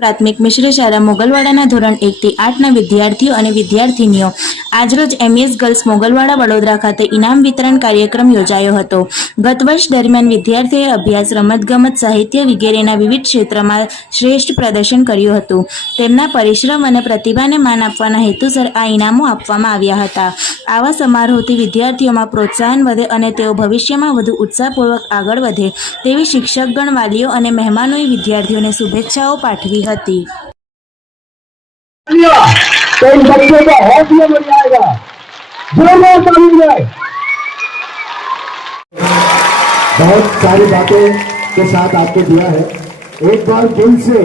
પ્રાથમિક મિશ્ર શાળા મોગલવાડાના ધોરણ એકથી આઠના વિદ્યાર્થીઓ અને વિદ્યાર્થિનીઓ આજરોજ એમએસ ગર્લ્સ મોગલવાડા વડોદરા ખાતે ઇનામ વિતરણ કાર્યક્રમ યોજાયો હતો. ગત વર્ષ દરમિયાન વિદ્યાર્થીઓએ અભ્યાસ, રમતગમત, સાહિત્ય વગેરેના વિવિધ ક્ષેત્રમાં શ્રેષ્ઠ પ્રદર્શન કર્યું હતું. તેમના પરિશ્રમ અને પ્રતિભાને માન આપવાના હેતુસર આ ઇનામો આપવામાં આવ્યા હતા. આવા સમારોહથી વિદ્યાર્થીઓમાં પ્રોત્સાહન વધે અને તેઓ ભવિષ્યમાં વધુ ઉત્સાહપૂર્વક આગળ વધે તેવી શિક્ષકગણ, વાલીઓ અને મહેમાનોએ વિદ્યાર્થીઓને શુભેચ્છાઓ પાઠવી હતી. लिया तो इन बच्चों का हौसला बढ़ जाएगा। जोरदार ताली जाए। बहुत सारी बातें के साथ आपको दिया है। एक बार दिल से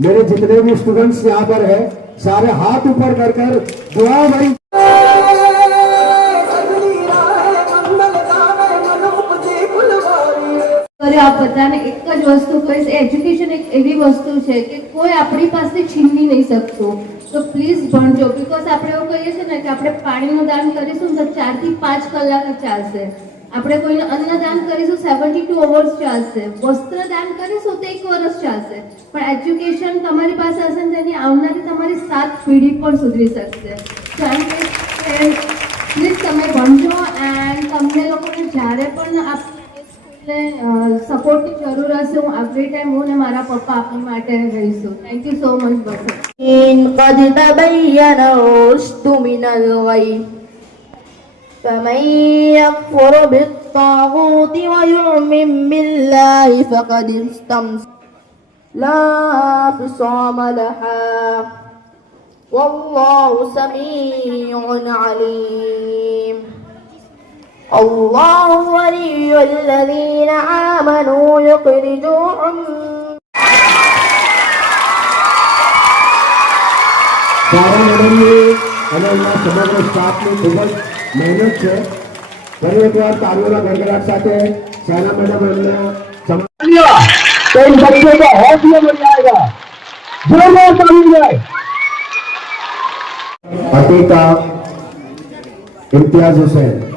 मेरे जितने भी स्टूडेंट्स यहाँ पर है, सारे हाथ ऊपर कर कर दुआ भाई કરે આ બધાને એક જ વસ્તુ કહીશ એજ્યુકેશન એક એવી વસ્તુ છે કે કોઈ આપણી પાસે છીનવી નહીં શકતું. તો પ્લીઝ ભણજો બિકોઝ આપણે એવું કહીએ છીએ ને કે આપણે પાણીનું દાન કરીશું તો ચારથી પાંચ કલાક ચાલશે. આપણે કોઈને અન્નદાન કરીશું સેવન્ટી ટુ અવર્સ ચાલશે. વસ્ત્ર દાન કરીશું તો એક વર્ષ ચાલશે. પણ એજ્યુકેશન તમારી પાસે હશે ને તેની આવનારી તમારી સાત પેઢી પણ સુધરી શકશે. પ્લીઝ તમે ભણજો એન્ડ તમને લોકોને જ્યારે પણ આપ સપોર્ટની જરૂર હશે હું એવરી ટાઈમ હું ને મારા પપ્પા આપણી માટે રહીશું થેન્ક યુ સો મચ બસ إن قد تبين الرشد من الغي فمن يكفر بالطاغوت ويؤمن بالله فقد استمسك لا انفصام لها والله سميع عليم الله ولي الذين آمنوا يخرجوهم સારા મેડમની અને એમના સમગ્ર સ્ટાફની ખૂબ જ મહેનત છે ફરી એકવાર તાળીઓના ગડગડાટ સાથે સારા મેડમ એમને સમજ तो इन बच्चों का हौसला बढ़ जाएगा जोरदार ताली जाए अतीका इम्तियाज हुसैन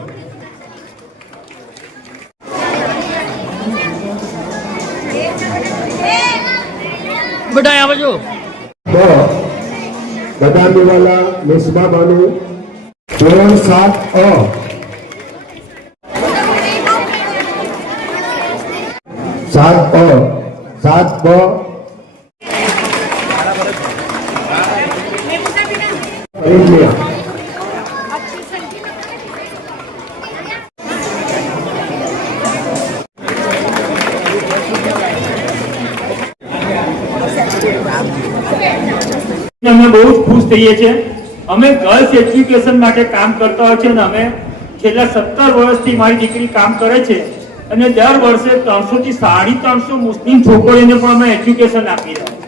અહીંયા આવજો. તો બદામી વાલા મિસબા ધોરણ સાત અ. સાત અ. સાત બ. ફરીદિયા અમે બહુ જ ખુશ થઈએ છીએ. અમે ગર્લ્સ એજ્યુકેશન માટે કામ કરતા હોય છે અને અમે છેલ્લા સત્તર વર્ષથી મારી દીકરી કામ કરે છે અને દર વર્ષે ત્રણસો થી સાડી ત્રણસો મુસ્લિમ છોકરીઓને પણ અમે એજ્યુકેશન આપી રહ્યા